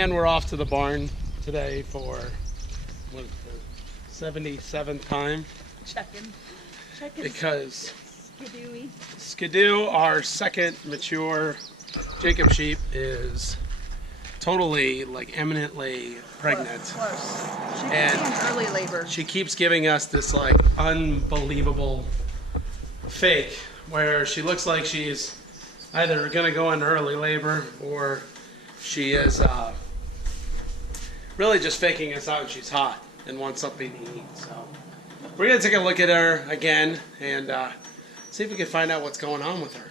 And we're off to the barn today for what, the 77th time. Checking. Because Skidoo, our second mature Jacob sheep, is totally, like, eminently pregnant. Close. She could And be in early labor. She keeps giving us this, like, unbelievable fake where she looks like she's either going to go into early labor or she is really just faking us out. She's hot and wants something to eat. So we're going to take a look at her again and see if we can find out what's going on with her.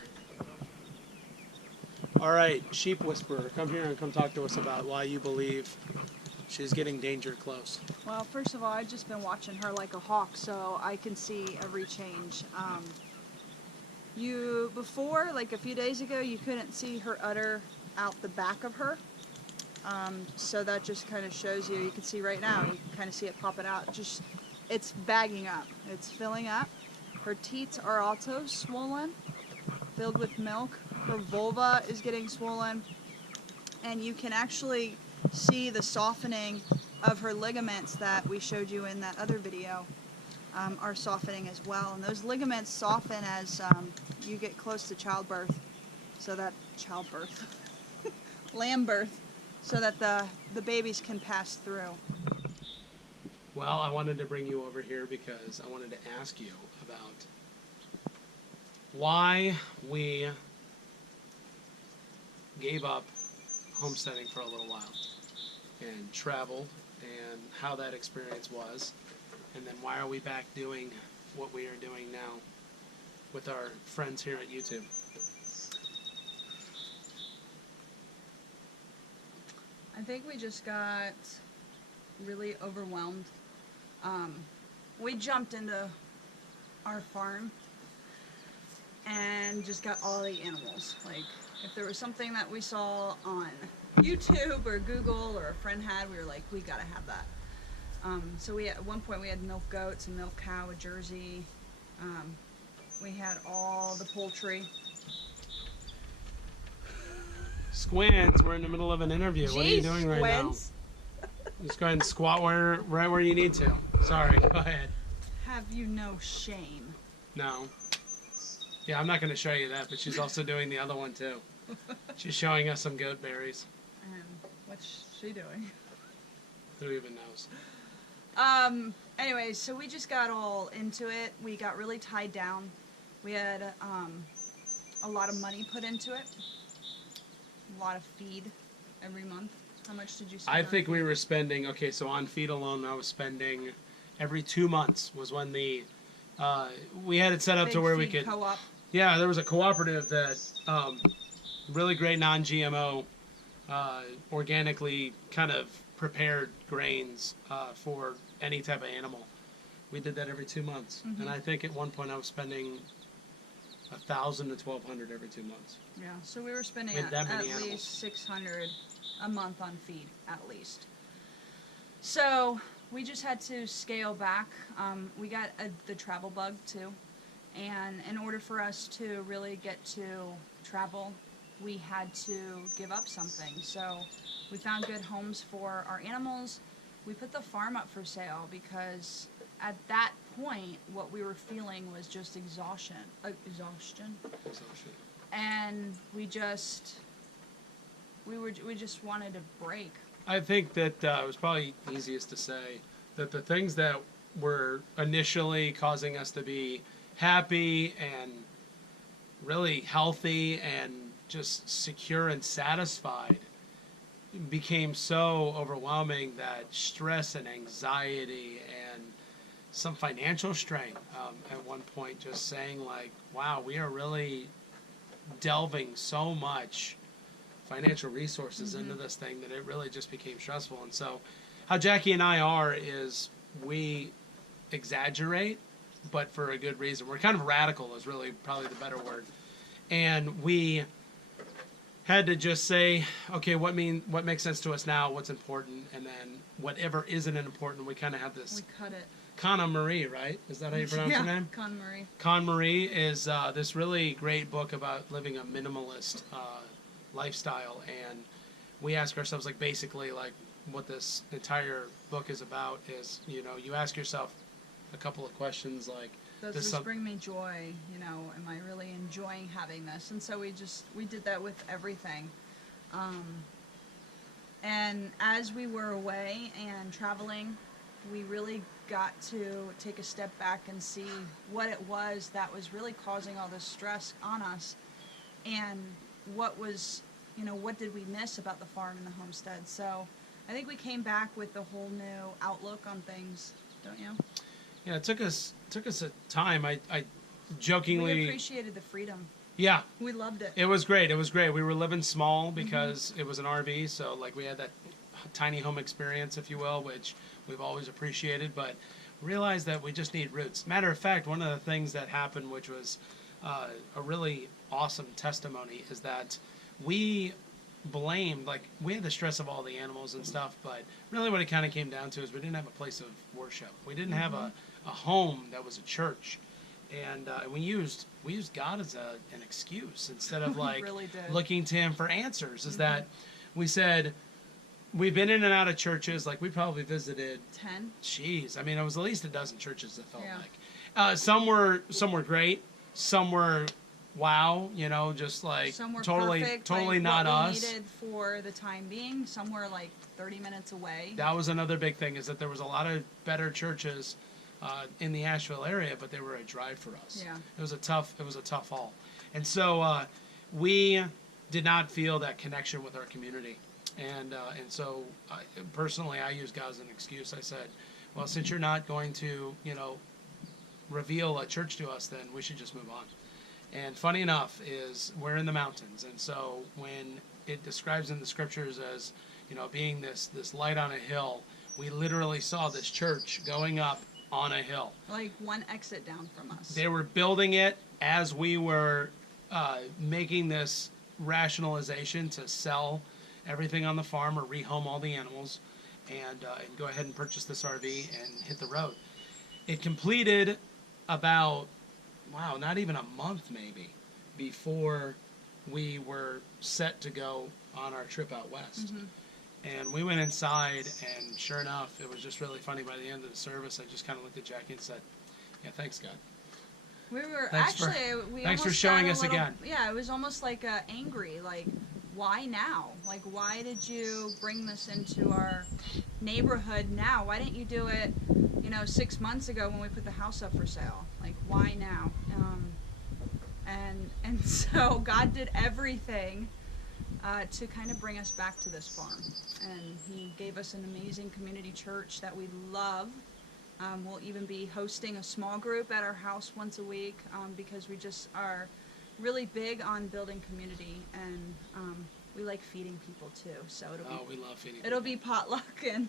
All right, Sheep Whisperer, come here and come talk to us about why you believe she's getting danger close. Well, first of all, I've just been watching her like a hawk, so I can see every change. Before, like a few days ago, you couldn't see her udder out the back of her. So that just kind of shows you can see right now, you can kind of see it popping out. It's bagging up, it's filling up. Her teats are also swollen, filled with milk. Her vulva is getting swollen, and you can actually see the softening of her ligaments that we showed you in that other video are softening as well. And those ligaments soften as you get close to childbirth, so that lamb birth, so that the babies can pass through. Well, I wanted to bring you over here because I wanted to ask you about why we gave up homesteading for a little while and traveled, and how that experience was, and then why are we back doing what we are doing now with our friends here at YouTube. I think we just got really overwhelmed. We jumped into our farm and just got all the animals. Like, if there was something that we saw on YouTube or Google or a friend had, we were like, we gotta have that. So at one point we had milk goats, a milk cow, a Jersey. We had all the poultry. Squins, we're in the middle of an interview. Jeez, what are you doing right Squins. now? Just go ahead and squat right where you need to. Sorry, go ahead. Have you no shame? No. Yeah, I'm not going to show you that, but she's also doing the other one too. She's showing us some goat berries. And what's she doing? Who even knows? Anyways, so we just got all into it. We got really tied down. We had a lot of money put into it. A lot of feed every month. How much did you spend? I think we were spending, okay, so on feed alone, I was spending every 2 months was when the, we had it set up to where we could, co-op. yeah, there was a cooperative that, really great non-GMO, organically kind of prepared grains for any type of animal. We did that every 2 months. Mm-hmm. And I think at one point I was spending $1,000 to $1,200 every 2 months. Yeah, so we were spending With that many at animals. least $600 a month on feed, at least. So we just had to scale back. We got the travel bug too, and in order for us to really get to travel, we had to give up something. So we found good homes for our animals. We put the farm up for sale because at that point, what we were feeling was just exhaustion. And we just wanted to break. I think that it was probably easiest to say that the things that were initially causing us to be happy and really healthy and just secure and satisfied became so overwhelming that stress and anxiety and some financial strain at one point, just saying like, wow, we are really delving so much financial resources into this thing that it really just became stressful. And so how Jackie and I are is we exaggerate, but for a good reason. We're kind of radical is really probably the better word. And we had to just say, okay, what makes sense to us now, what's important, and then whatever isn't important, we kind of have this. We cut it. Kana Marie, right? Is that how you pronounce her name? Con Marie. Con Marie is this really great book about living a minimalist lifestyle, and we ask ourselves, like, basically, like, what this entire book is about is, you know, you ask yourself a couple of questions like, Does this bring me joy? You know, am I really enjoying having this? And so we did that with everything. And as we were away and traveling, we really got to take a step back and see what it was that was really causing all this stress on us, and what was, you know, what did we miss about the farm and the homestead. So I think we came back with a whole new outlook on things, don't you? Yeah, it took us a time. I jokingly, We appreciated the freedom. yeah, We loved it. it was great. It was great. We were living small because it was an RV, so like we had that tiny home experience, if you will, which we've always appreciated, but realized that we just need roots. Matter of fact, one of the things that happened, which was a really awesome testimony, is that we blamed, like, we had the stress of all the animals and stuff, but really what it kind of came down to is we didn't have a place of worship. We didn't have a home that was a church. And we used God as an excuse instead of like really did. looking to Him for answers. Is that we said we've been in and out of churches. Like we probably visited 10. Jeez, I mean it was at least a dozen churches. It felt Yeah. like some were great, some were wow, you know, just like Some were totally perfect, totally like not what us. we needed for the time being. Some were like 30 minutes away. That was another big thing, is that there was a lot of better churches in the Asheville area, but they were a drive for us. Yeah. It was a tough haul. And so we did not feel that connection with our community. And so personally, I used God as an excuse. I said, well, since you're not going to, you know, reveal a church to us, then we should just move on. And funny enough is we're in the mountains. And so when it describes in the scriptures as, you know, being this light on a hill, we literally saw this church going up on a hill. Like one exit down from us. They were building it as we were making this rationalization to sell everything on the farm or rehome all the animals and go ahead and purchase this RV and hit the road. It completed about, wow, not even a month maybe before we were set to go on our trip out west. And we went inside, and sure enough, it was just really funny. By the end of the service, I just kind of looked at Jackie and said, yeah, thanks, God. We were Thanks for almost showing got a us little, again. Yeah, it was almost like angry. Like, why now? Like, why did you bring this into our neighborhood now? Why didn't you do it, you know, 6 months ago when we put the house up for sale? Like, why now? And so God did everything to kind of bring us back to this farm. And He gave us an amazing community church that we love. We'll even be hosting a small group at our house once a week because we just are really big on building community, and we like feeding people too. So We love feeding people. it'll be potluck, and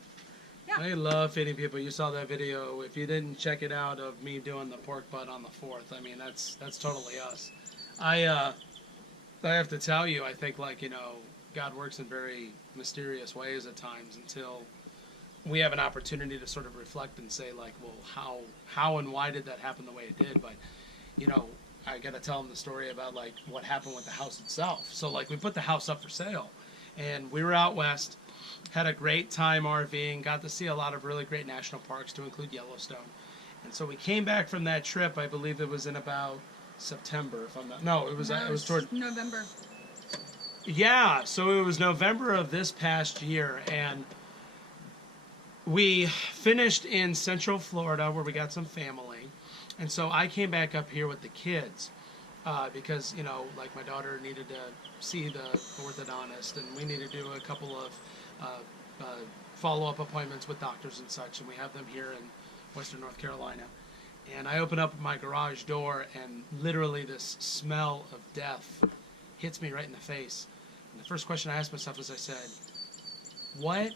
yeah. I love feeding people. You saw that video. If you didn't check it out of me doing the pork butt on the 4th, I mean, that's totally us. I have to tell you, I think, like, you know, God works in very mysterious ways at times until we have an opportunity to sort of reflect and say, like, well, how and why did that happen the way it did? But, you know, I got to tell them the story about, like, what happened with the house itself. So, like, we put the house up for sale, and we were out west, had a great time RVing, got to see a lot of really great national parks, to include Yellowstone. And so we came back from that trip, I believe it was in about September, if I'm not, no, it was toward November. Yeah, so it was November of this past year, and we finished in Central Florida where we got some family, and so I came back up here with the kids because, you know, like my daughter needed to see the orthodontist, and we needed to do a couple of follow-up appointments with doctors and such, and we have them here in Western North Carolina. And I open up my garage door, and literally this smell of death hits me right in the face. And the first question I asked myself is, I said, what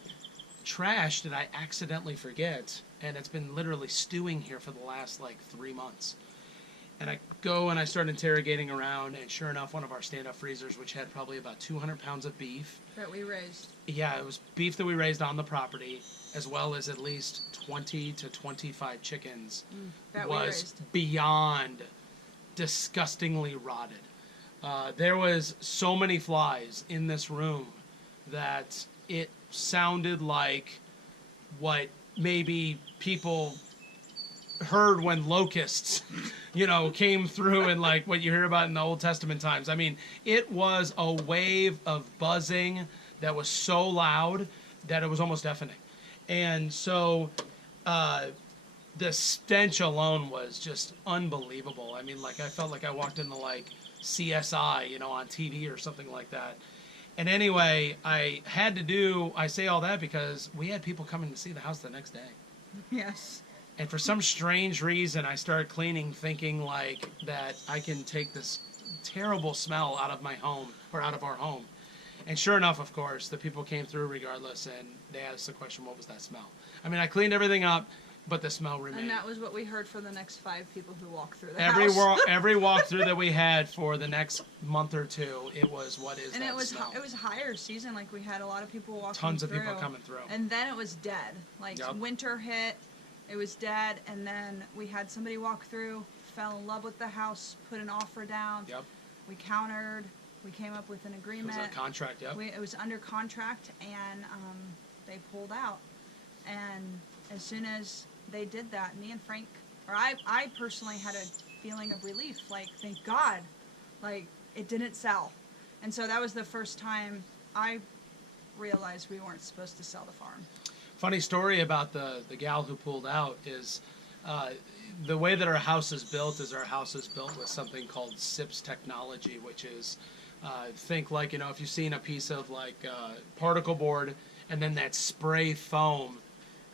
trash did I accidentally forget? And it's been literally stewing here for the last, like, 3 months. And I go and I start interrogating around, and sure enough, one of our stand-up freezers, which had probably about 200 pounds of beef. That we raised. Yeah, it was beef that we raised on the property, as well as at least 20 to 25 chickens, that we was raised. beyond disgustingly rotted. There was so many flies in this room that it sounded like what maybe people heard when locusts, came through, and like what you hear about in the Old Testament times. I mean, it was a wave of buzzing that was so loud that it was almost deafening. And so the stench alone was just unbelievable. I mean, like, I felt like I walked into like CSI, on TV or something like that. And anyway, I say all that because we had people coming to see the house the next day. Yes. And for some strange reason, I started cleaning thinking like that I can take this terrible smell out of my home, or out of our home. And sure enough, of course, the people came through regardless, and they asked the question, what was that smell? I mean, I cleaned everything up, but the smell remained. And that was what we heard for the next 5 people who walked through the every house. every walkthrough that we had for the next month or two, it was, what is and that it was smell? It was higher season, like we had a lot of people walking Tons of through. people coming through. And then it was dead. Like, Yep. Winter hit, it was dead, and then we had somebody walk through, fell in love with the house, put an offer down. Yep. We countered. We came up with an It agreement. was a contract, yep. It was under contract, and they pulled out. And as soon as they did that, me and Frank, or I personally had a feeling of relief. Like, thank God, like, it didn't sell. And so that was the first time I realized we weren't supposed to sell the farm. Funny story about the gal who pulled out is the way that our house is built with something called SIPS technology, which is think like, if you've seen a piece of like particle board and then that spray foam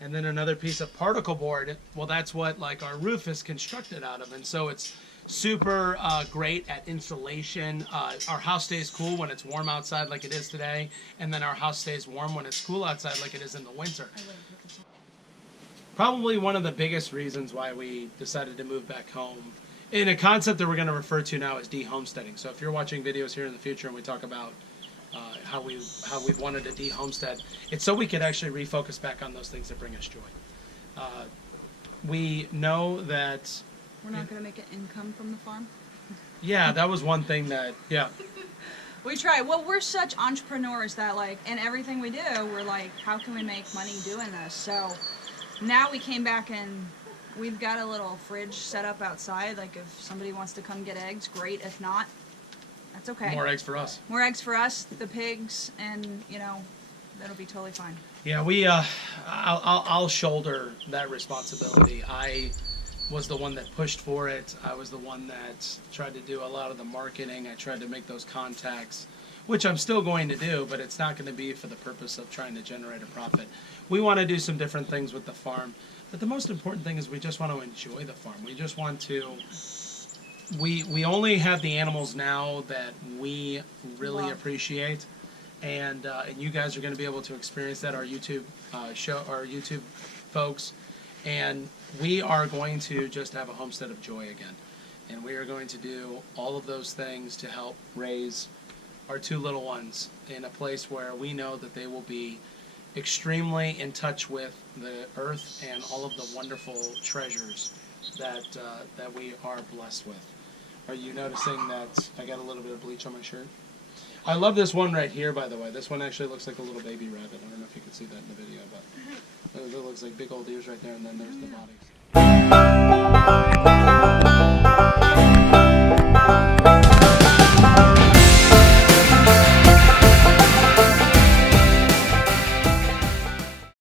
and then another piece of particle board, well, that's what like our roof is constructed out of. And so it's super great at insulation. Our house stays cool when it's warm outside like it is today, and then our house stays warm when it's cool outside like it is in the winter. Probably one of the biggest reasons why we decided to move back home, in a concept that we're going to refer to now as de-homesteading. So if you're watching videos here in the future and we talk about how we've wanted to de-homestead, it's so we could actually refocus back on those things that bring us joy. We know that We're not going to make an income from the farm. yeah, that was one thing that, yeah. We try. Well, we're such entrepreneurs that, like, in everything we do, we're like, how can we make money doing this? So now we came back and we've got a little fridge set up outside. Like, if somebody wants to come get eggs, great. If not, that's okay. More eggs for us. More eggs for us, the pigs, and, that'll be totally fine. Yeah, I'll shoulder that responsibility. I was the one that pushed for it. I was the one that tried to do a lot of the marketing. I tried to make those contacts, which I'm still going to do, but it's not going to be for the purpose of trying to generate a profit. We want to do some different things with the farm, but the most important thing is we just want to enjoy the farm. We just want to, we only have the animals now that we really Love. Appreciate, and you guys are going to be able to experience that, our YouTube folks. And we are going to just have a homestead of joy again. And we are going to do all of those things to help raise our 2 little ones in a place where we know that they will be extremely in touch with the earth and all of the wonderful treasures that we are blessed with. Are you noticing that I got a little bit of bleach on my shirt? I love this one right here, by the way. This one actually looks like a little baby rabbit. I don't know if you can see that in the video, but it looks like big old ears right there, and then there's the body.